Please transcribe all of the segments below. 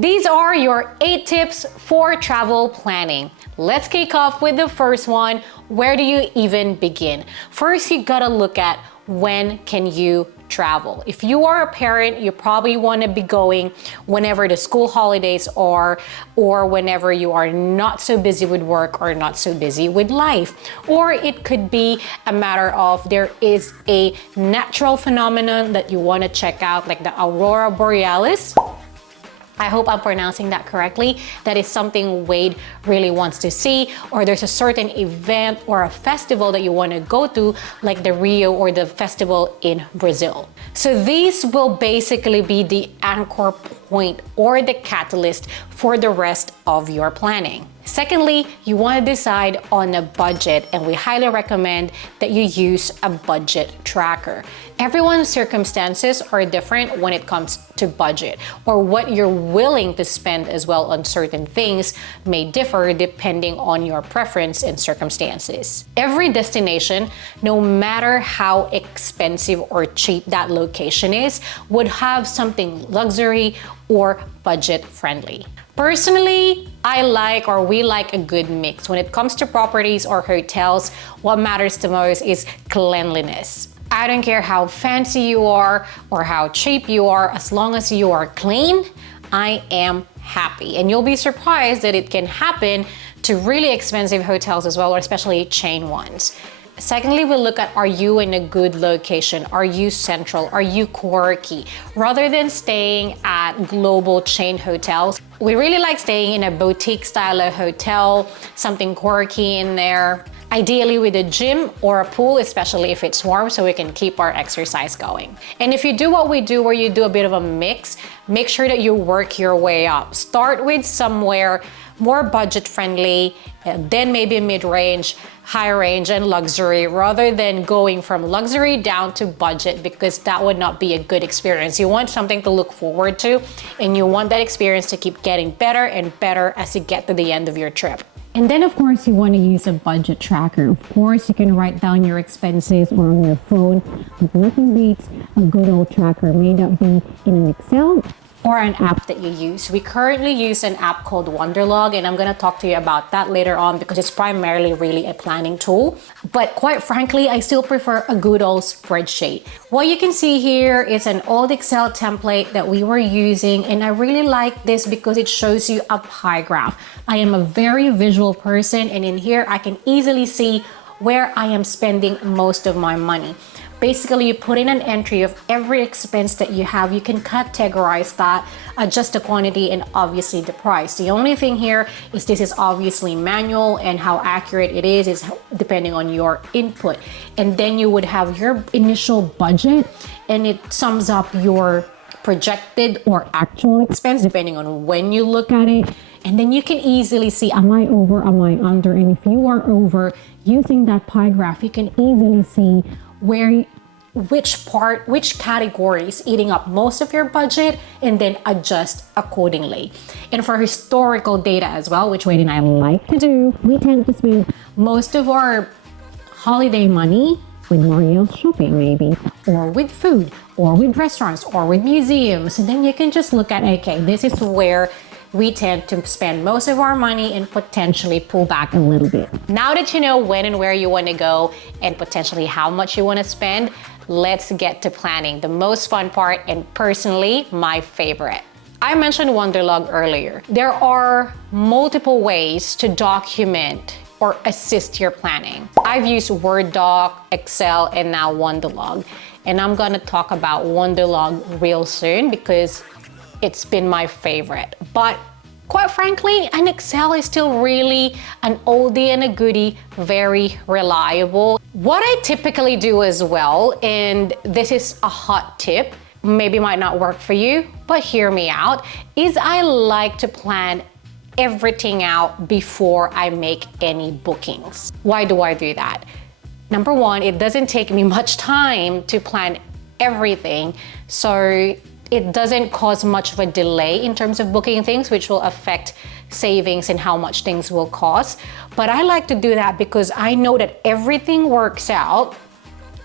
These are your 8 tips for travel planning. Let's kick off with the first one. Where do you even begin? First, you gotta look at when can you travel. If you are a parent, you probably want to be going whenever the school holidays are, or whenever you are not so busy with work or not so busy with life. Or it could be a matter of there is a natural phenomenon that you want to check out, like the aurora borealis. I hope I'm pronouncing that correctly. That is something Wade really wants to see, or there's a certain event or a festival that you want to go to, like the Rio or the festival in Brazil. So these will basically be the anchor point or the catalyst for the rest of your planning. Secondly, you want to decide on a budget, and we highly recommend that you use a budget tracker. Everyone's circumstances are different when it comes to budget, or what you're willing to spend as well on certain things may differ depending on your preference and circumstances. Every destination, no matter how expensive or cheap that location is, would have something luxury or budget friendly. Personally, we like a good mix. When it comes to properties or hotels, what matters the most is cleanliness. I don't care how fancy you are or how cheap you are, as long as you are clean, I am happy. And you'll be surprised that it can happen to really expensive hotels as well, or especially chain ones. Secondly, we look at, are you in a good location? Are you central? Are you quirky? Rather than staying at global chain hotels, we really like staying in a boutique style of hotel, something quirky in there. Ideally with a gym or a pool, especially if it's warm, so we can keep our exercise going. And if you do what we do, where you do a bit of a mix, make sure that you work your way up. Start with somewhere more budget friendly, then maybe mid-range, high range, and luxury, rather than going from luxury down to budget, because that would not be a good experience. You want something to look forward to, and you want that experience to keep getting better and better as you get to the end of your trip. And then of course you want to use a budget tracker. Of course you can write down your expenses or on your phone, but nothing beats a good old tracker. May that be in an Excel or an app that you use. We currently use an app called Wonderlog, and I'm gonna talk to you about that later on because it's primarily really a planning tool. But quite frankly, I still prefer a good old spreadsheet. What you can see here is an old Excel template that we were using, and I really like this because it shows you a pie graph. I am a very visual person, and in here I can easily see where I am spending most of my money. Basically, you put in an entry of every expense that you have. You can categorize that, adjust the quantity, and obviously the price. The only thing here is this is obviously manual, and how accurate it is depending on your input. And then you would have your initial budget, and it sums up your projected or actual expense depending on when you look at it. And then you can easily see, am I over, am I under? And if you are over, using that pie graph, you can easily see which category is eating up most of your budget, and then adjust accordingly. And for historical data as well, which Wade and I like to do, we tend to spend most of our holiday money with Mariel shopping maybe, or with food, or with restaurants, or with museums. And then you can just look at, okay, this is where we tend to spend most of our money and potentially pull back a little bit. Now that you know when and where you want to go and potentially how much you want to spend, let's get to planning, the most fun part, and personally my favorite. I mentioned Wonderlog earlier. There are multiple ways to document or assist your planning. I've used Word Doc, Excel, and now Wonderlog. And I'm gonna talk about Wonderlog real soon because it's been my favorite. But quite frankly, an Excel is still really an oldie and a goodie, very reliable. What I typically do as well, and this is a hot tip, maybe might not work for you, but hear me out, is I like to plan everything out before I make any bookings. Why do I do that? Number one, it doesn't take me much time to plan everything, so it doesn't cause much of a delay in terms of booking things, which will affect savings and how much things will cost. But I like to do that because I know that everything works out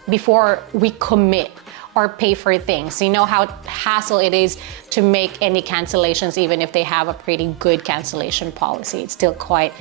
before we commit or pay for things. You know how hassle it is to make any cancellations, even if they have a pretty good cancellation policy. It's still quite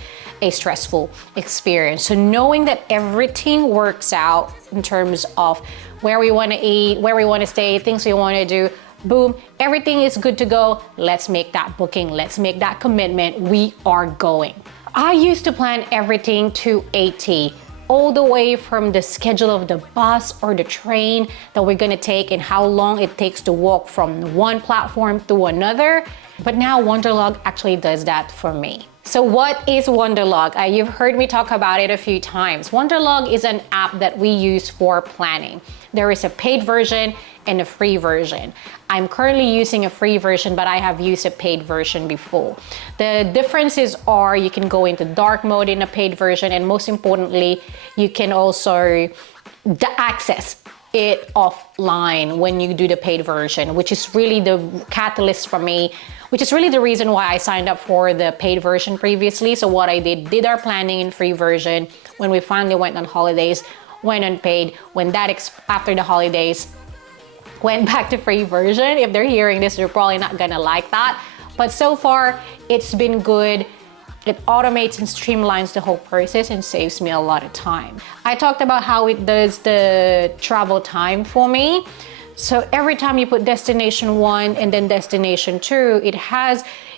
a stressful experience. So knowing that everything works out in terms of where we want to eat, where we want to stay, things we want to do, boom, everything is good to go. Let's make that booking. Let's make that commitment. We are going. I used to plan everything to a T, all the way from the schedule of the bus or the train that we're gonna take and how long it takes to walk from one platform to another. But now Wonderlog actually does that for me. So what is Wonderlog? You've heard me talk about it a few times. Wonderlog is an app that we use for planning. There is a paid version and a free version. I'm currently using a free version, but I have used a paid version before. The differences are you can go into dark mode in a paid version, and most importantly, you can also access it offline when you do the paid version, which is really the catalyst for me, which is really the reason why I signed up for the paid version previously. So what I did our planning in free version. When we finally went on holidays, went unpaid. When that after the holidays, went back to free version. If they're hearing this, they're probably not gonna like that. But so far, it's been good. It automates and streamlines the whole process and saves me a lot of time. I talked about how it does the travel time for me. So every time you put destination 1 and then destination 2,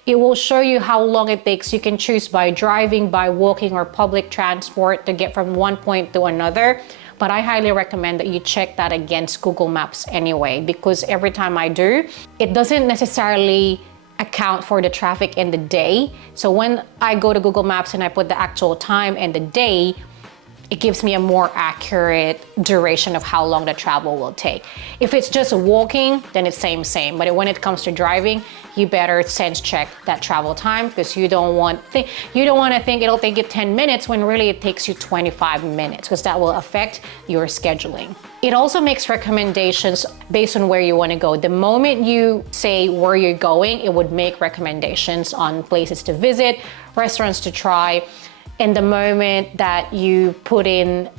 it will show you how long it takes. You can choose by driving, by walking, or public transport to get from one point to another. But I highly recommend that you check that against Google Maps anyway, because every time I do, it doesn't necessarily account for the traffic in the day. So when I go to Google Maps and I put the actual time and the day, it gives me a more accurate duration of how long the travel will take. If it's just walking, then it's same. But when it comes to driving, you better sense check that travel time, because you don't want to think it'll take you 10 minutes when really it takes you 25 minutes, because that will affect your scheduling. It also makes recommendations based on where you want to go. The moment you say where you're going, it would make recommendations on places to visit, restaurants to try. And the moment that you put in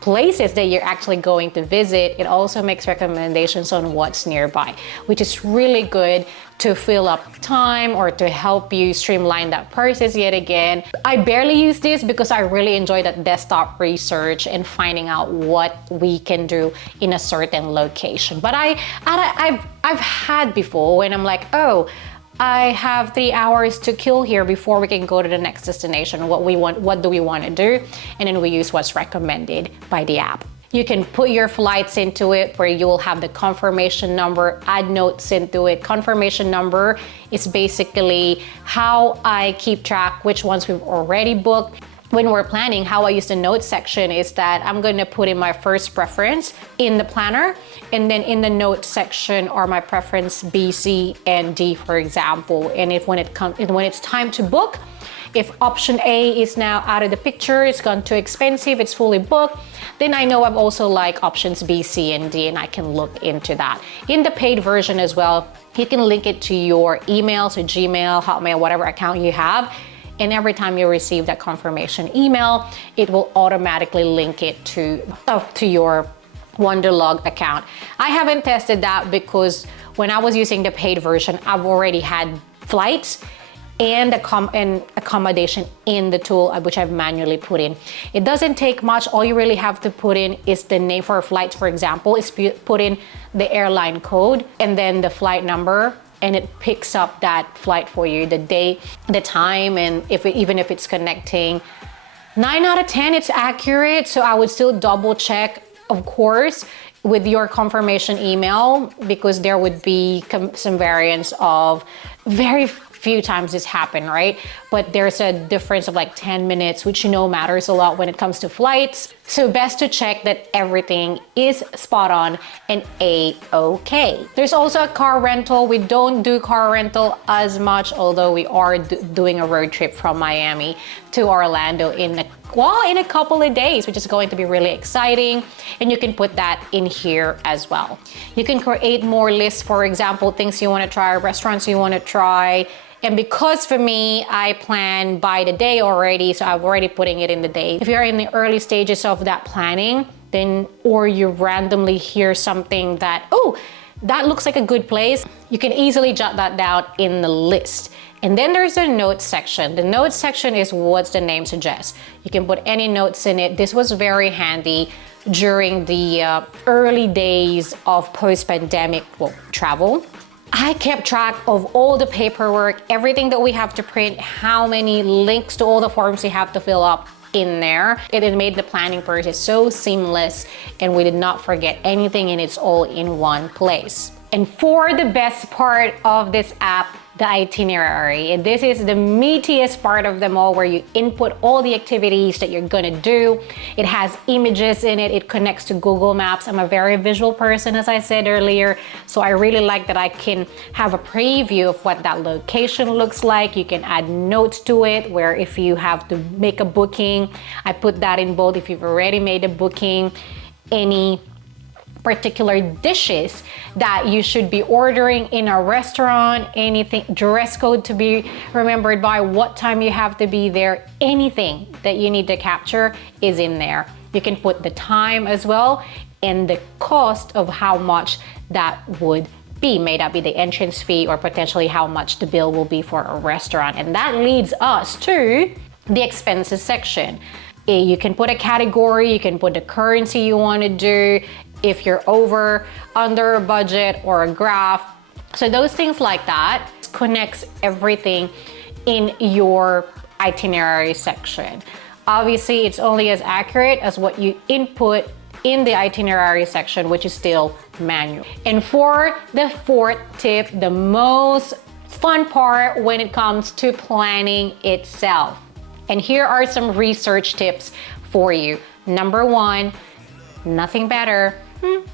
places that you're actually going to visit, it also makes recommendations on what's nearby, which is really good to fill up time or to help you streamline that process yet again. I barely use this because I really enjoy that desktop research and finding out what we can do in a certain location. But I've had before when I'm like, oh, I have 3 hours to kill here before we can go to the next destination. What do we want to do? And then we use what's recommended by the app. You can put your flights into it where you will have the confirmation number, add notes into it. Confirmation number is basically how I keep track which ones we've already booked. When we're planning, how I use the notes section is that I'm going to put in my first preference in the planner, and then in the notes section are my preference B, C, and D, for example. And when it's time to book, if option A is now out of the picture, it's gone too expensive, it's fully booked, then I know I've also like options B, C, and D, and I can look into that. In the paid version as well, you can link it to your email, so Gmail, Hotmail, whatever account you have. And every time you receive that confirmation email, it will automatically link it to your Wonderlog account. I haven't tested that because when I was using the paid version, I've already had flights and accommodation in the tool, which I've manually put in. It doesn't take much. All you really have to put in is the name for flights, for example, is put in the airline code and then the flight number, and it picks up that flight for you, the date, the time, and even if it's connecting. 9 out of 10, it's accurate. So I would still double check, of course, with your confirmation email, because there would be some variance of very few times this happened, right? But there's a difference of like 10 minutes, which matters a lot when it comes to flights. So best to check that everything is spot on and A-okay. There's also a car rental. We don't do car rental as much, although we are doing a road trip from Miami to Orlando in a couple of days, which is going to be really exciting. And you can put that in here as well. You can create more lists, for example, things you want to try, restaurants you want to try. And because for me, I plan by the day already, so I'm already putting it in the day. If you're in the early stages of that planning, then, or you randomly hear something that, oh, that looks like a good place, you can easily jot that down in the list. And then there's the notes section. The notes section is what the name suggests. You can put any notes in it. This was very handy during the early days of post-pandemic travel. I kept track of all the paperwork, everything that we have to print, how many links to all the forms you have to fill up in there. It made the planning process so seamless, and we did not forget anything, and it's all in one place. And for the best part of this app, the itinerary. And this is the meatiest part of them all, where you input all the activities that you're gonna do. It has images in it. It connects to Google Maps. I'm a very visual person, as I said earlier. So I really like that I can have a preview of what that location looks like. You can add notes to it, where if you have to make a booking, I put that in bold. If you've already made a booking, any particular dishes that you should be ordering in a restaurant, anything, dress code to be remembered by, what time you have to be there, anything that you need to capture is in there. You can put the time as well and the cost of how much that would be. May that be the entrance fee, or potentially how much the bill will be for a restaurant. And that leads us to the expenses section. You can put a category, you can put the currency you want to do, if you're over, under a budget, or a graph. So those things like that connects everything in your itinerary section. Obviously, it's only as accurate as what you input in the itinerary section, which is still manual. And for the fourth tip, the most fun part when it comes to planning itself. And here are some research tips for you. Number one, nothing better,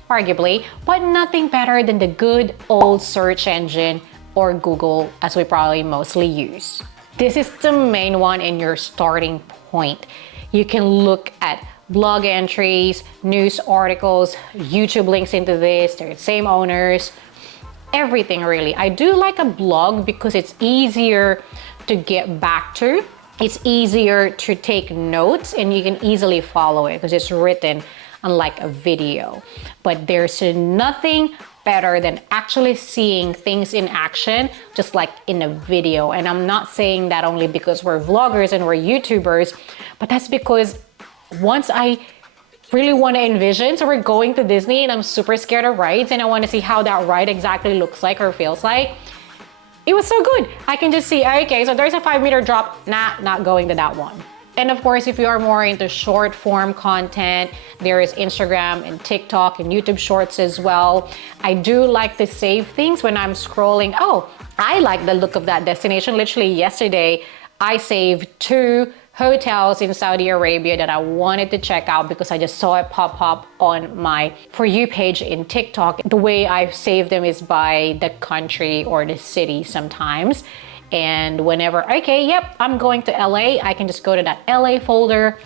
arguably, but nothing better than the good old search engine, or Google, as we probably mostly use. This is the main one and your starting point. You can look at blog entries, news articles, YouTube links into this, they're the same owners, everything really. I do like a blog because it's easier to get back to. It's easier to take notes, and you can easily follow it because it's written, unlike a video. But there's nothing better than actually seeing things in action, just like in a video. And I'm not saying that only because we're vloggers and we're YouTubers, but that's because once I really want to envision, so we're going to Disney and I'm super scared of rides and I want to see how that ride exactly looks like or feels like. It was so good. I can just see, okay, so there's a 5-meter drop, not going to that one. And of course, if you are more into short form content, there is Instagram and TikTok and YouTube Shorts as well. I do like to save things when I'm scrolling. Oh, I like the look of that destination. Literally yesterday, I saved 2 hotels in Saudi Arabia that I wanted to check out because I just saw it pop up on my For You page in TikTok. The way I save them is by the country or the city sometimes. And whenever, okay, yep, I'm going to LA, I can just go to that LA folder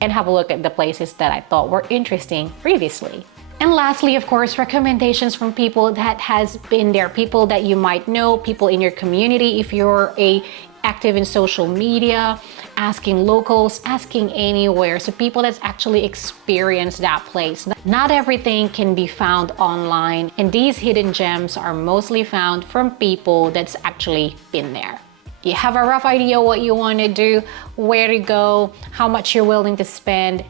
and have a look at the places that I thought were interesting previously. And lastly, of course, recommendations from people that has been there, people that you might know, people in your community. If you're active in social media, asking locals, asking anywhere. So people that's actually experienced that place. Not everything can be found online, and these hidden gems are mostly found from people that's actually been there. You have a rough idea what you want to do, where to go, how much you're willing to spend.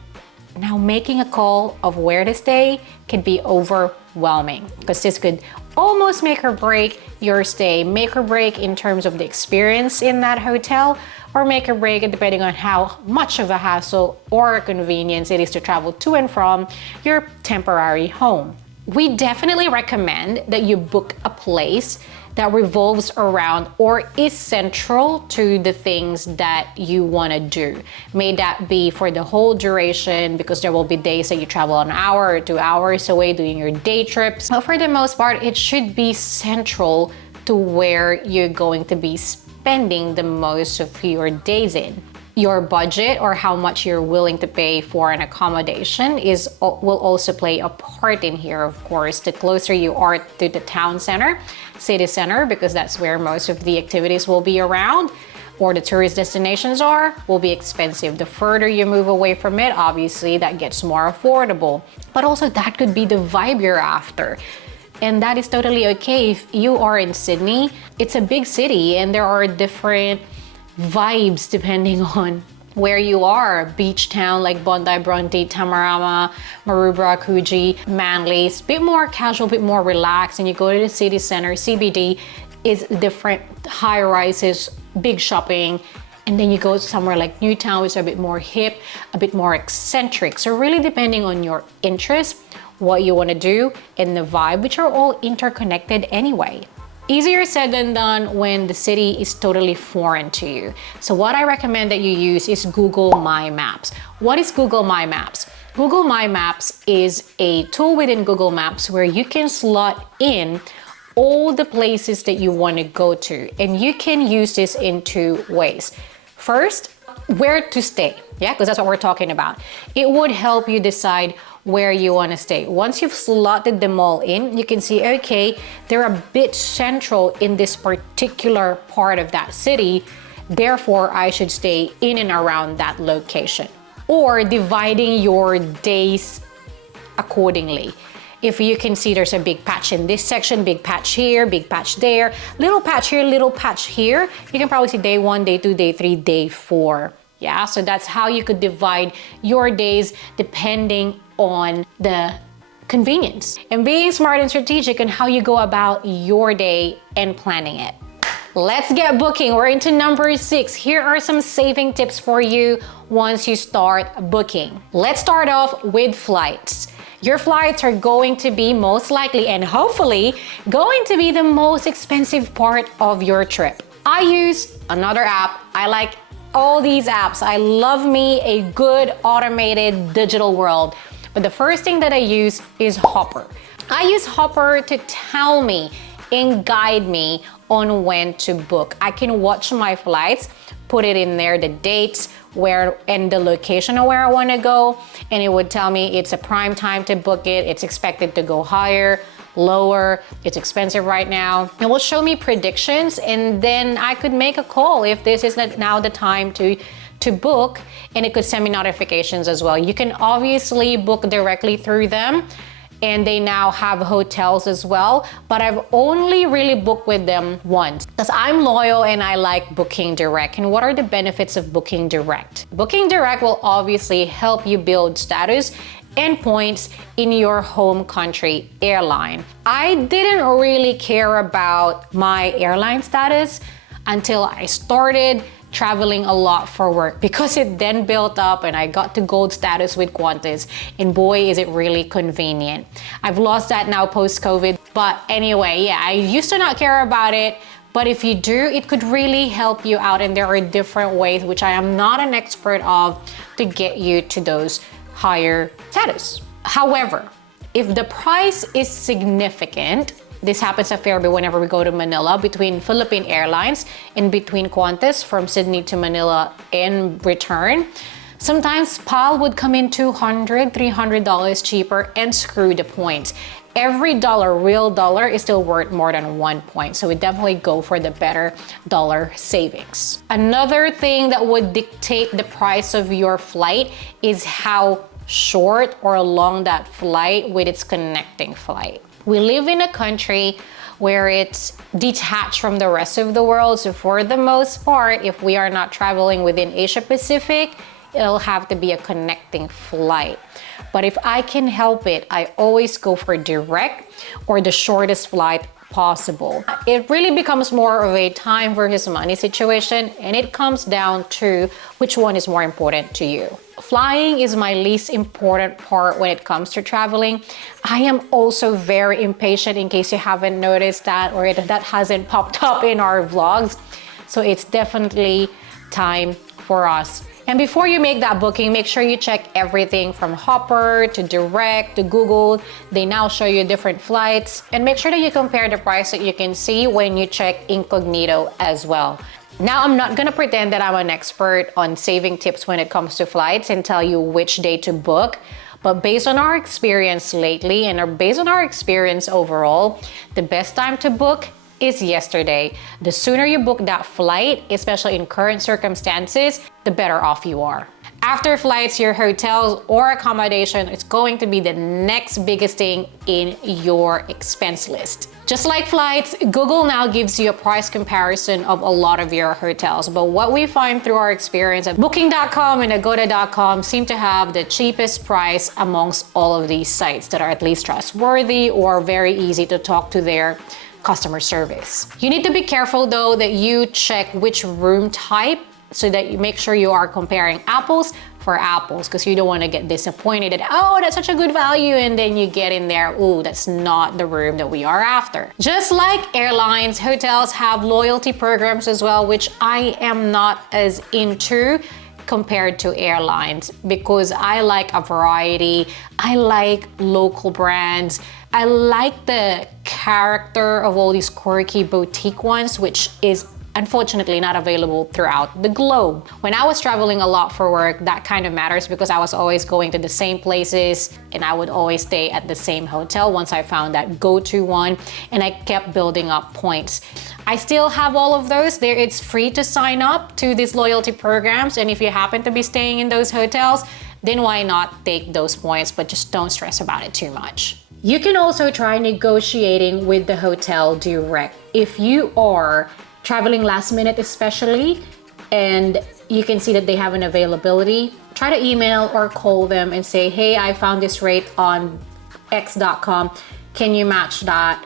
Now making a call of where to stay can be overwhelming because this could almost make or break your stay, make or break in terms of the experience in that hotel, or make or break it depending on how much of a hassle or a convenience it is to travel to and from your temporary home. We definitely recommend that you book a place that revolves around or is central to the things that you want to do. May that be for the whole duration, because there will be days that you travel an hour or 2 hours away doing your day trips. But for the most part, it should be central to where you're going to be spending the most of your days in. Your budget, or how much you're willing to pay for an accommodation, will also play a part in here, of course. The closer you are to the town center, city center, because that's where most of the activities will be around, or the tourist destinations are, will be expensive. The further you move away from it, obviously that gets more affordable. But also that could be the vibe you're after. And that is totally okay. If you are in Sydney, it's a big city and there are different vibes depending on where you are. Beach town like Bondi, Bronte, Tamarama, Maroubra, Coogee, Manly, it's a bit more casual, a bit more relaxed. And you go to the city center, CBD is different, high rises, big shopping. And then you go somewhere like Newtown, which is a bit more hip, a bit more eccentric. So really depending on your interest, what you want to do, and the vibe, which are all interconnected anyway. Easier said than done when the city is totally foreign to you. So what I recommend that you use is Google My Maps. What is Google My Maps? Google My Maps is a tool within Google Maps where you can slot in all the places that you want to go to. And you can use this in two ways. First, where to stay, yeah, because that's what we're talking about. It would help you decide where you want to stay. Once you've slotted them all in, you can see, okay, they're a bit central in this particular part of that city, therefore I should stay in and around that location. Or dividing your days accordingly. If you can see there's a big patch in this section, big patch here, big patch there, little patch here, little patch here, you can probably see day 1, day 2, day 3, day 4. Yeah, so that's how you could divide your days depending on the convenience. And being smart and strategic on how you go about your day and planning it. Let's get booking. We're into number 6. Here are some saving tips for you once you start booking. Let's start off with flights. Your flights are going to be most likely and hopefully going to be the most expensive part of your trip. I use another app. I like all these apps. I love me a good automated digital world. But the first thing that I use is Hopper. I use Hopper to tell me and guide me on when to book. I can watch my flights, put it in there, the dates, where and the location of where I want to go, and it would tell me it's a prime time to book it, it's expected to go higher, lower, it's expensive right now. It will show me predictions, and then I could make a call if this is now the time to book, and it could send me notifications as well. You can obviously book directly through them, and they now have hotels as well, but I've only really booked with them once because I'm loyal and I like booking direct. And what are the benefits of booking direct? Booking direct will obviously help you build status and points in your home country airline. I didn't really care about my airline status until I started traveling a lot for work, because it then built up and I got to gold status with Qantas, and boy is it really convenient. I've lost that now post-COVID, but anyway, yeah, I used to not care about it, but if you do, it could really help you out, and there are different ways, which I am not an expert of, to get you to those higher status. However, if the price is significant, this happens a fair bit whenever we go to Manila, between Philippine Airlines and between Qantas from Sydney to Manila and return. Sometimes PAL would come in $200, $300 cheaper and screw the points. Every dollar, real dollar, is still worth more than 1 point. So we definitely go for the better dollar savings. Another thing that would dictate the price of your flight is how short or long that flight with its connecting flight. We live in a country where it's detached from the rest of the world. So for the most part, if we are not traveling within Asia Pacific, it'll have to be a connecting flight. But if I can help it, I always go for direct or the shortest flight possible. It really becomes more of a time versus money situation, and it comes down to which one is more important to you. Flying is my least important part when it comes to traveling. I am also very impatient, in case you haven't noticed that, or that hasn't popped up in our vlogs. So it's definitely time for us. And before you make that booking, make sure you check everything from Hopper to Direct to Google. They now show you different flights, and make sure that you compare the price that you can see when you check incognito as well. Now, I'm not gonna pretend that I'm an expert on saving tips when it comes to flights and tell you which day to book, but based on our experience lately and based on our experience overall, the best time to book is yesterday. The sooner you book that flight, especially in current circumstances, the better off you are. After flights, your hotels or accommodation is going to be the next biggest thing in your expense list. Just like flights, Google now gives you a price comparison of a lot of your hotels. But what we find through our experience at Booking.com and Agoda.com seem to have the cheapest price amongst all of these sites that are at least trustworthy or very easy to talk to their customer service. You need to be careful though that you check which room type so that you make sure you are comparing apples for apples, because you don't want to get disappointed that, oh, that's such a good value, and then you get in there, ooh, that's not the room that we are after. Just like airlines, hotels have loyalty programs as well, which I am not as into compared to airlines, because I like a variety. I like local brands. I like the character of all these quirky boutique ones, which is unfortunately not available throughout the globe. When I was traveling a lot for work, that kind of matters because I was always going to the same places and I would always stay at the same hotel once I found that go-to one, and I kept building up points. I still have all of those. There, it's free to sign up to these loyalty programs, and if you happen to be staying in those hotels, then why not take those points, but just don't stress about it too much. You can also try negotiating with the hotel direct. If you are traveling last minute especially, and you can see that they have an availability, try to email or call them and say, hey, I found this rate on x.com, can you match that?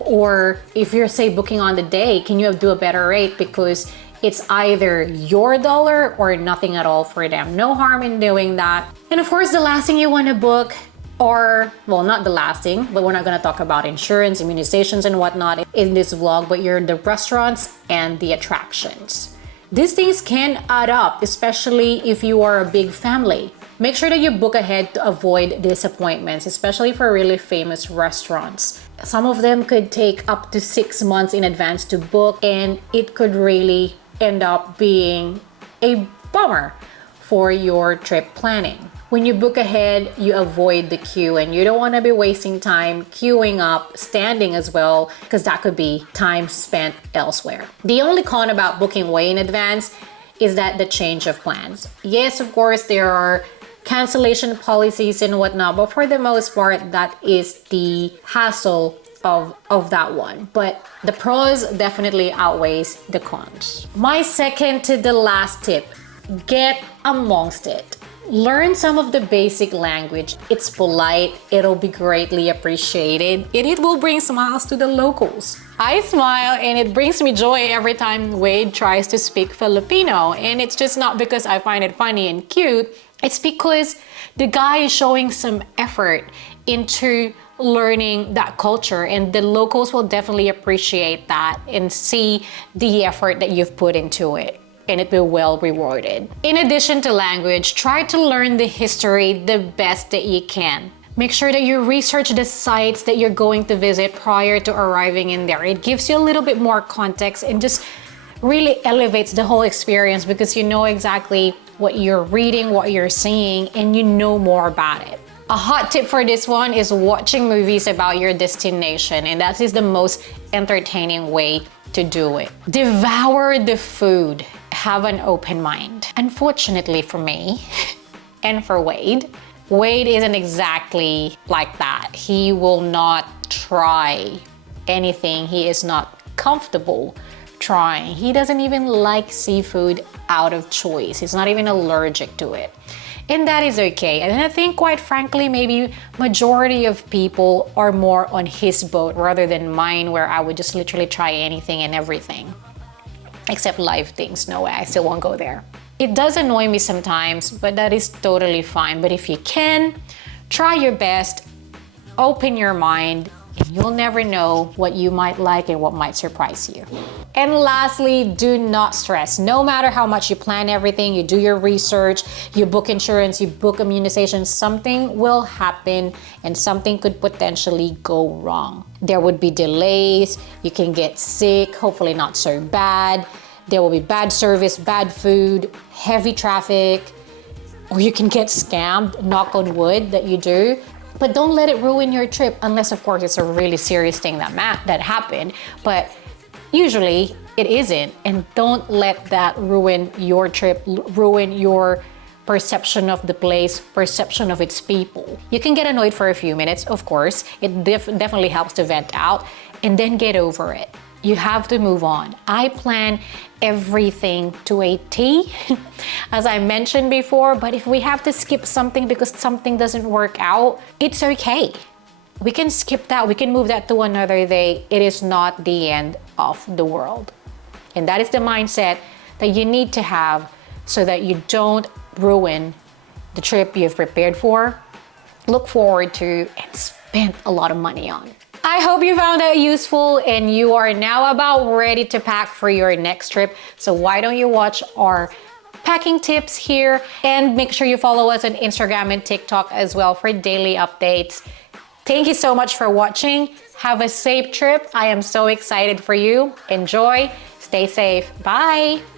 Or if you're, say, booking on the day, can you do a better rate, because it's either your dollar or nothing at all for them. No harm in doing that. And of course, the last thing you want to book, or, well, not the last thing, but we're not gonna talk about insurance, immunizations, and whatnot in this vlog, but you're the restaurants and the attractions. These things can add up, especially if you are a big family. Make sure that you book ahead to avoid disappointments, especially for really famous restaurants. Some of them could take up to 6 months in advance to book, and it could really end up being a bummer for your trip planning. When you book ahead, you avoid the queue, and you don't want to be wasting time queuing up, standing as well, because that could be time spent elsewhere. The only con about booking way in advance is that the change of plans. Yes, of course, there are cancellation policies and whatnot, but for the most part, that is the hassle of that one. But the pros definitely outweighs the cons. My second to the last tip, get amongst it. Learn some of the basic language. It's polite, it'll be greatly appreciated, and it will bring smiles to the locals. I smile and it brings me joy every time Wade tries to speak Filipino, and it's just not because I find it funny and cute, it's because the guy is showing some effort into learning that culture, and the locals will definitely appreciate that and see the effort that you've put into it, and it will be well rewarded. In addition to language, try to learn the history the best that you can. Make sure that you research the sites that you're going to visit prior to arriving in there. It gives you a little bit more context and just really elevates the whole experience, because you know exactly what you're reading, what you're seeing, and you know more about it. A hot tip for this one is watching movies about your destination, and that is the most entertaining way to do it. Devour the food. Have an open mind. Unfortunately for me and for Wade, Wade isn't exactly like that. He will not try anything he is not comfortable trying. He doesn't even like seafood out of choice. He's not even allergic to it. And that is okay. And I think, quite frankly, maybe majority of people are more on his boat rather than mine, where I would just literally try anything and everything. Except live things, no way, I still won't go there. It does annoy me sometimes, but that is totally fine. But if you can, try your best, open your mind, and you'll never know what you might like and what might surprise you. And lastly, do not stress. No matter how much you plan everything, you do your research, you book insurance, you book immunization, something will happen and something could potentially go wrong. There would be delays, you can get sick, hopefully not so bad. There will be bad service, bad food, heavy traffic, or you can get scammed, knock on wood that you do. But don't let it ruin your trip, unless of course it's a really serious thing that happened. But Usually it isn't, and don't let that ruin your trip, ruin your perception of the place, perception of its people. You can get annoyed for a few minutes, of course. It definitely helps to vent out, and then get over it. You have to move on. I plan everything to a T, as I mentioned before, but if we have to skip something because something doesn't work out, it's okay. We can skip that, we can move that to another day. It is not the end of the world. And that is the mindset that you need to have so that you don't ruin the trip you've prepared for, look forward to, and spend a lot of money on. I hope you found that useful and you are now about ready to pack for your next trip. So why don't you watch our packing tips here, and make sure you follow us on Instagram and TikTok as well for daily updates. Thank you so much for watching. Have a safe trip. I am so excited for you. Enjoy. Stay safe. Bye.